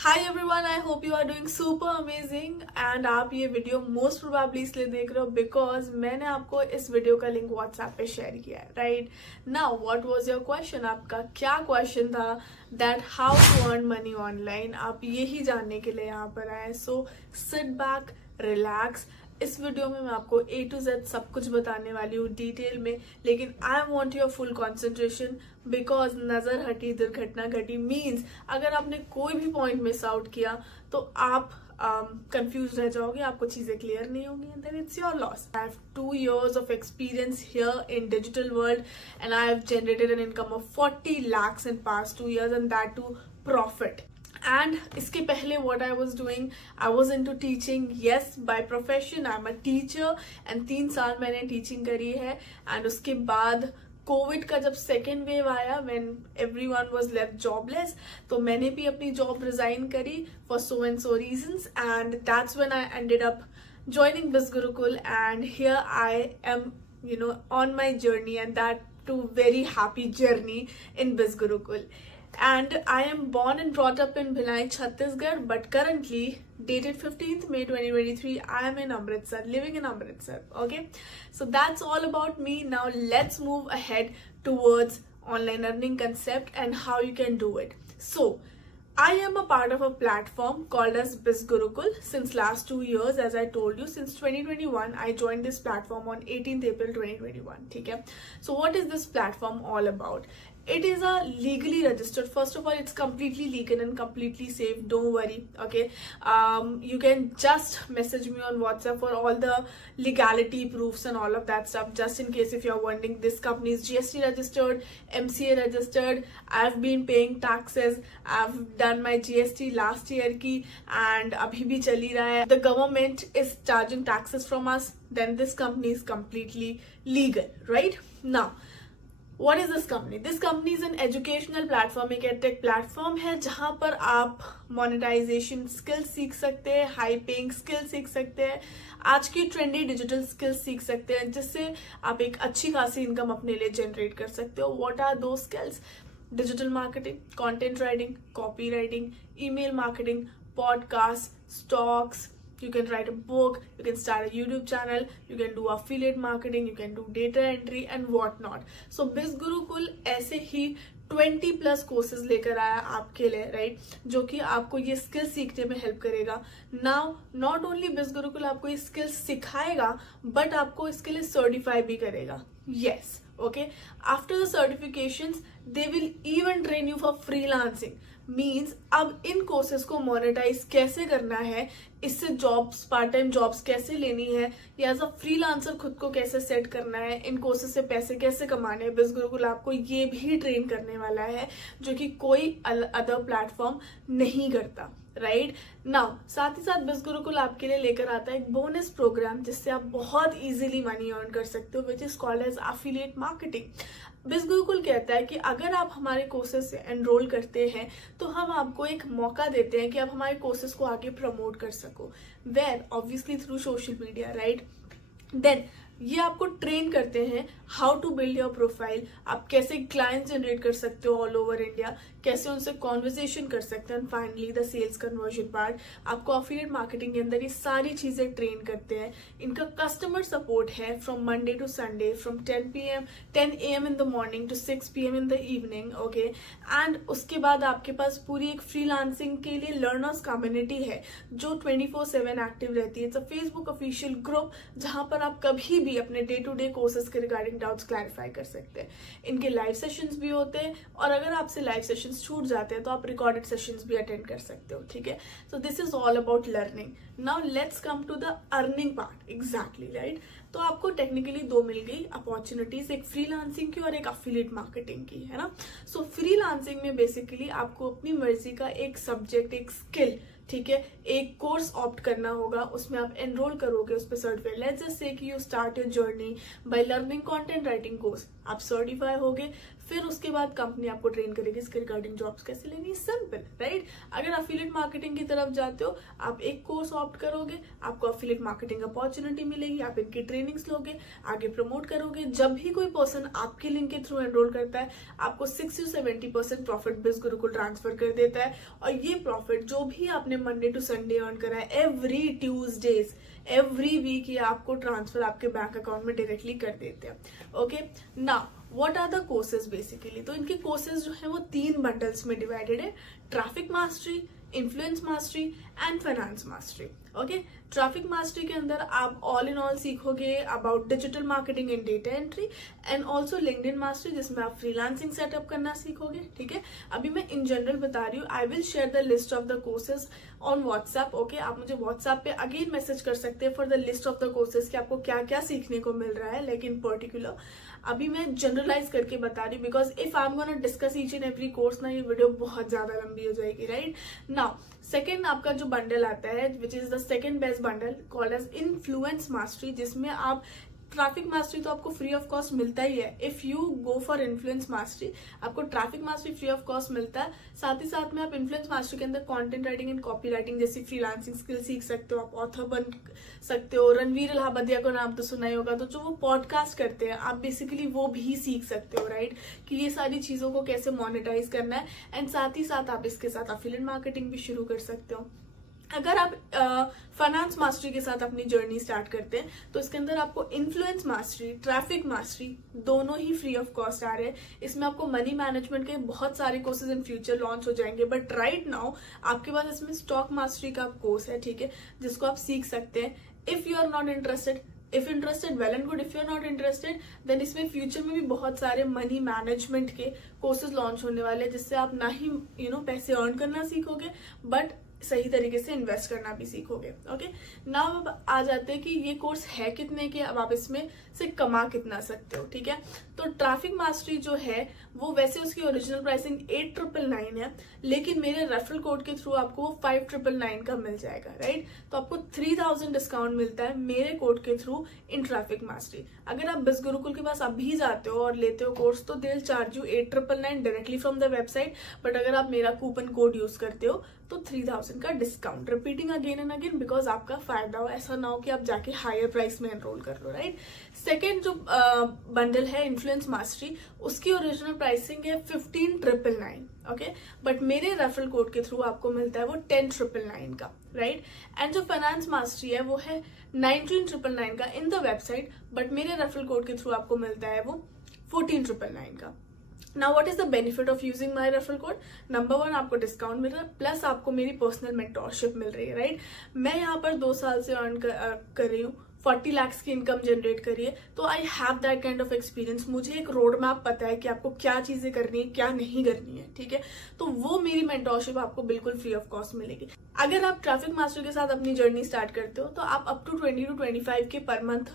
Hi everyone, I hope you are doing super amazing and आप ये video most probably इसलिए देख रहे हो बिकॉज मैंने आपको इस वीडियो का लिंक व्हाट्सएप पे शेयर किया है, right? Now what was your question? आपका क्या क्वेश्चन था? That how to earn money online. आप यही जानने के लिए यहाँ पर आए। So sit back, relax. इस वीडियो में मैं आपको A to Z सब कुछ बताने वाली हूँ डिटेल में, लेकिन I want your full concentration because नजर हटी दुर्घटना घटी मीन्स अगर आपने कोई भी पॉइंट मिस आउट किया तो आप कंफ्यूज रह जाओगे, आपको चीजें क्लियर नहीं होंगी and then it's your loss. I have 2 years of experience here in digital world and I have generated an income of 40 lakhs in past 2 years and that too profit. And इसके पहले what I was doing, I was into teaching. Yes, by profession I'm a teacher and 3 साल मैंने teaching करी है। And उसके बाद Covid का जब सेकेंड वेव आया when everyone was left jobless, तो मैंने भी अपनी जॉब रिजाइन करी for so and so reasons and that's when I ended up joining Biz Gurukul and here I am, on my journey and that too very happy journey in Biz Gurukul. And I am born and brought up in Bhilai, Chhattisgarh, but currently, dated 15th May 2023, I am in Amritsar, living in Amritsar, okay? So that's all about me. Now let's move ahead towards online earning concept and how you can do it. So, I am a part of a platform called as Biz Gurukul since last 2 years. As I told you, since 2021, I joined this platform on 18th April 2021. Okay? So what is this platform all about? It is a legally registered. First of all, it's completely legal and completely safe. Don't worry. Okay? You can just message me on WhatsApp for all the legality proofs and all of that stuff. Just in case if you're wondering, this company is GST registered, MCA registered. I've been paying taxes. I've done my GST last year की and अभी भी चली रहा है. The government is charging taxes from us. Then this company is completely legal, right? Now, what is this company? This company is an educational platform, एक edtech platform है जहाँ पर आप monetization skills सीख सकते हैं, high paying skills सीख सकते हैं, आज की ट्रेंडी डिजिटल स्किल्स सीख सकते हैं जिससे आप एक अच्छी खासी इनकम अपने लिए जनरेट कर सकते हो. What are those skills? Digital marketing, content writing, copywriting, email marketing, podcasts, stocks. You can write a book, you can start a YouTube channel, you can do affiliate marketing, you can do data entry and what not. So Biz Gurukul ऐसे ही 20+ courses लेकर आया आपके लिए, right? जो कि आपको ये skill सीखने में हेल्प करेगा. Now not only Biz Gurukul आपको ये स्किल्स सिखाएगा बट आपको इसके लिए सर्टिफाई भी करेगा. Yes, okay. After the certifications they will even train you for freelancing. Means अब इन कोर्सेज को मोनेटाइज कैसे करना है, इससे जॉब्स, पार्ट टाइम जॉब्स कैसे लेनी है, या एज अ फ्रीलांसर खुद को कैसे सेट करना है, इन कोर्सेज से पैसे कैसे कमाने हैं, Biz Gurukul आपको ये भी ट्रेन करने वाला है जो कि कोई अदर प्लेटफॉर्म नहीं करता, राइट? नाउ साथ ही साथ Biz Gurukul आपके लिए लेकर आता है एक बोनस प्रोग्राम जिससे आप बहुत इजीली मनी अर्न कर सकते हो, which is called as affiliate marketing. Biz Gurukul कहता है कि अगर आप हमारे कोर्सेज से एनरोल करते हैं तो हम आपको एक मौका देते हैं कि आप हमारे कोर्सेज को आगे प्रमोट कर सको. Where obviously through social media, right? Then ये आपको ट्रेन करते हैं how to build your profile, आप कैसे क्लाइंट्स जनरेट कर सकते हो ऑल ओवर इंडिया, कैसे उनसे कॉन्वर्सेशन कर सकते हैं, and finally the sales conversion part. आपको एफिलिएट मार्केटिंग के अंदर ये सारी चीजें ट्रेन करते हैं. इनका कस्टमर सपोर्ट है from Monday to Sunday, from 10 AM in the morning to 6 PM in the evening, okay. And उसके बाद आपके पास पूरी एक फ्रीलांसिंग के लिए लर्नर्स कम्युनिटी है जो 24/7 एक्टिव रहती है. It's a Facebook official group जहां पर आप कभी भी अपने डे टू डे कोर्सेज के रिगार्डिंग डाउट्स क्लैरिफाई कर सकते हैं. इनके लाइव सेशंस भी होते हैं और अगर आपसे लाइव सेशंस छूट जाते हैं तो आप रिकॉर्डेड सेशंस भी अटेंड कर सकते हो, ठीक है? So this is all about learning. Now let's come to the earning part. Exactly, right? तो आपको टेक्निकली 2 मिल गई अपॉर्चुनिटीज, एक फ्रीलांसिंग की और एक एफिलिएट मार्केटिंग की, है ना? सो फ्रीलांसिंग में बेसिकली आपको अपनी मर्जी का एक सब्जेक्ट, एक स्किल ठीक है, एक कोर्स ऑप्ट करना होगा, उसमें आप एनरोल करोगे, उस पर सर्टिफाइड, लेट्स जस्ट से कि you start your journey by learning content writing course, आप सर्टिफाई होगे, फिर उसके बाद कंपनी आपको ट्रेन करेगी इसके रिगार्डिंग जॉब्स कैसे लेनी है, सिंपल, राइट। अगर अफिलिएट मार्केटिंग की तरफ जाते हो, आप एक कोर्स ऑप्ट करोगे, आपको अफिलिएट मार्केटिंग अपॉर्चुनिटी मिलेगी, आप इनकी ट्रेनिंग्स लोगे, आगे प्रमोट करोगे। जब भी कोई पर्सन आपके लिंक के थ्रू एनरोल करता है, आपको 60 to 70% प्रॉफिट बिज गुरुकुल ट्रांसफर कर देता है, और ये प्रॉफिट जो भी आपने मंडे टू संडे अर्न करा है, एवरी ट्यूजडेज, एवरी वीक, ये आपको ट्रांसफर आपके बैंक अकाउंट में डायरेक्टली कर देते हैं। Okay, now what are the courses basically? तो इनके कोर्सेज जो है वो 3 बंडल्स में डिवाइडेड है, traffic mastery, influence mastery and finance mastery. Okay, traffic mastery के अंदर आप ऑल इन ऑल सीखोगे about digital marketing and data entry, and also LinkedIn mastery जिसमें आप फ्रीलांसिंग सेटअप करना सीखोगे। ठीक है, अभी मैं इन जनरल बता रही हूँ। I will share the list of the courses on WhatsApp. Okay, आप मुझे व्हाट्सएप पे अगेन मैसेज कर सकते हैं for the list of the courses कि आपको क्या क्या सीखने को मिल रहा है, लेकिन पर्टिकुलर अभी मैं जनरलाइज करके बता रही हूँ, because if I am gonna discuss each and every course ना, ये वीडियो बहुत ज्यादा लंबी हो जाएगी, राइट। नाउ सेकेंड आपका जो बंडल आता है, which is the second best bundle, called as influence mastery, जिसमें आप ट्रैफिक मास्टरी तो आपको फ्री ऑफ कॉस्ट मिलता ही है। If you go for influence mastery, आपको traffic mastery free of cost मिलता है, साथ ही साथ में आप इन्फ्लुएंस मास्टरी के अंदर content writing and copy writing जैसी फ्रीलांसिंग स्किल सीख सकते हो, आप ऑथर बन सकते हो। रणवीर इलाहाबादिया को नाम तो सुना ही होगा, तो जो वो पॉडकास्ट करते हैं, आप बेसिकली वो भी सीख सकते हो, राइट, कि ये सारी चीजों को कैसे मोनेटाइज करना है, एंड साथ ही साथ आप इसके साथ अफिलिएट मार्केटिंग भी शुरू कर सकते हो। अगर आप फाइनेंस मास्टरी के साथ अपनी जर्नी स्टार्ट करते हैं, तो इसके अंदर आपको इन्फ्लुएंस मास्टरी, ट्रैफिक मास्टरी दोनों ही फ्री ऑफ कॉस्ट आ रहे हैं। इसमें आपको मनी मैनेजमेंट के बहुत सारे कोर्सेज इन फ्यूचर लॉन्च हो जाएंगे, बट राइट नाउ आपके पास इसमें स्टॉक मास्टरी का कोर्स है, ठीक है, जिसको आप सीख सकते हैं। If you are not interested, if interested well and good, if you are not interested then इसमें फ्यूचर में भी बहुत सारे मनी मैनेजमेंट के कोर्सेज लॉन्च होने वाले हैं, जिससे आप ना ही पैसे अर्न करना सीखोगे, बट सही तरीके से इन्वेस्ट करना भी सीखोगे। ओके, नाउ अब आ जाते हैं कि ये कोर्स है कितने के, अब आप इसमें से कमा कितना सकते हो। ठीक है, तो ट्रैफिक मास्टरी जो है वो वैसे उसकी ओरिजिनल प्राइसिंग 8,999 है, लेकिन मेरे रेफरल कोड के थ्रू आपको 5,999 का मिल जाएगा, राइट। तो आपको 3,000 डिस्काउंट मिलता है मेरे कोड के थ्रू इन ट्रैफिक मास्टरी। अगर आप बिज गुरुकुल के पास अभी जाते हो और लेते हो कोर्स, तो they will charge you 8,999 directly from the website, but अगर आप मेरा कूपन कोड यूज करते हो तो 3,000 का discount. Repeating again and again because आपका फायदा हो, ऐसा ना हो कि आप जाके हायर प्राइस में एनरोल कर लो, राइट। सेकेंड जो बंडल है इन्फ्लुएंस मास्टरी, उसकी ओरिजिनल प्राइसिंग है 15,999, ओके, बट मेरे रेफरल कोड के थ्रू आपको मिलता है वो 10,999 का, राइट। एंड जो फाइनेंस मास्टरी है वो है 19,999 का इन द वेबसाइट, बट मेरे रेफरल कोड के थ्रू आपको मिलता है वो 14,999 का। Now what is the benefit of using my referral code? Number 1 आपको डिस्काउंट मिल रहा है, प्लस आपको मेरी पर्सनल मेंटोरशिप मिल रही है, राइट। मैं यहाँ पर 2 साल से अर्न कर रही हूँ, 40 लाख की इनकम जनरेट करिए, तो I have that kind of experience. मुझे एक रोड मैप पता है कि आपको क्या चीजें करनी है, क्या नहीं करनी है, ठीक है। तो वो मेरी मेंटोरशिप आपको बिल्कुल फ्री ऑफ कॉस्ट मिलेगी। अगर आप ट्रैफिक मास्टर के साथ अपनी जर्नी स्टार्ट करते हो तो आप अप टू 20 to 25 के पर मंथ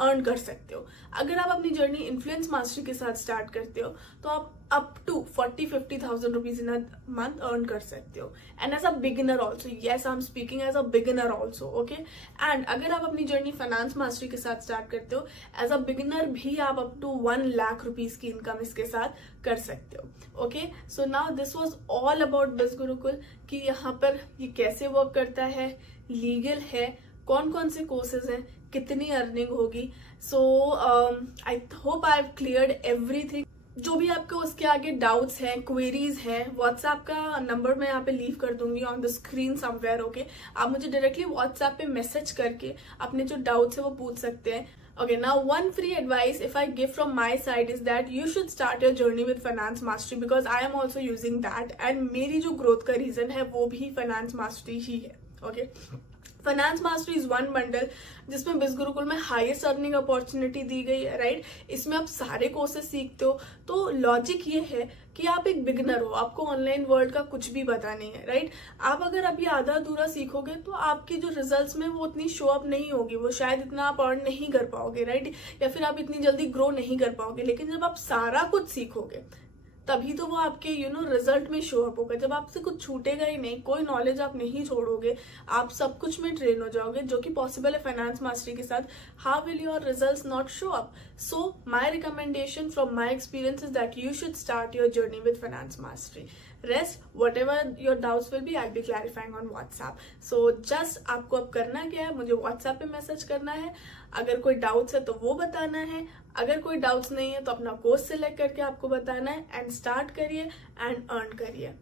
अर्न कर सकते हो। अगर आप अपनी जर्नी इन्फ्लुएंस मास्टर के साथ स्टार्ट करते हो तो आप up to 40-50,000 rupees in a month earn कर सकते हो। And as a beginner also, yes I am speaking as a beginner also, okay. And अगर आप अपनी जर्नी फाइनेंस मास्टरी के साथ स्टार्ट करते हो, एज अ बिगिनर भी आप अप टू 1 लाख रुपीज की इनकम इसके साथ कर सकते हो। Okay, so now this was all about बिज गुरुकुल, कि यहाँ पर ये कैसे वर्क करता है, लीगल है, कौन कौन से कोर्सेज हैं, कितनी अर्निंग होगी। So I hope I have cleared everything. जो भी आपको उसके आगे डाउट्स हैं, क्वेरीज हैं, व्हाट्सएप का नंबर मैं यहाँ पे लीव कर दूंगी on the screen somewhere, okay. आप मुझे डायरेक्टली व्हाट्सएप पे मैसेज करके अपने जो डाउट्स है वो पूछ सकते हैं। Okay, now one free advice if I give from my side is that you should start your journey with finance mastery because I am also using that and मेरी जो growth का reason है वो भी finance mastery ही है, okay। Finance mastery is one bundle जिसमें बिज गुरुकुल में हाईएस्ट अर्निंग अपॉर्चुनिटी दी गई है, राइट। इसमें आप सारे कोर्सेज सीखते हो, तो लॉजिक ये है कि आप एक बिगिनर हो, आपको ऑनलाइन वर्ल्ड का कुछ भी पता नहीं है, राइट। आप अगर अभी आधा अधूरा सीखोगे तो आपके जो रिजल्ट्स में वो उतनी शो अप नहीं होगी, वो शायद इतना आप अर्न नहीं कर पाओगे, राइट, या फिर आप इतनी जल्दी ग्रो नहीं कर पाओगे। लेकिन जब आप सारा कुछ सीखोगे तभी तो वो आपके रिजल्ट में शो अप होगा। जब आपसे कुछ छूटेगा ही नहीं, कोई नॉलेज आप नहीं छोड़ोगे, आप सब कुछ में ट्रेन हो जाओगे, जो कि पॉसिबल है फाइनेंस मास्टरी के साथ, how will your results not show up? So my recommendation from my experience is that you should start your journey with finance mastery. Rest, whatever your doubts will be, I'll be clarifying on WhatsApp. So just आपको अब करना क्या है, मुझे WhatsApp पे message करना है। अगर कोई डाउट्स है तो वो बताना है, अगर कोई डाउट्स नहीं है तो अपना कोर्स सिलेक्ट करके आपको बताना है, एंड स्टार्ट करिए एंड अर्न करिए।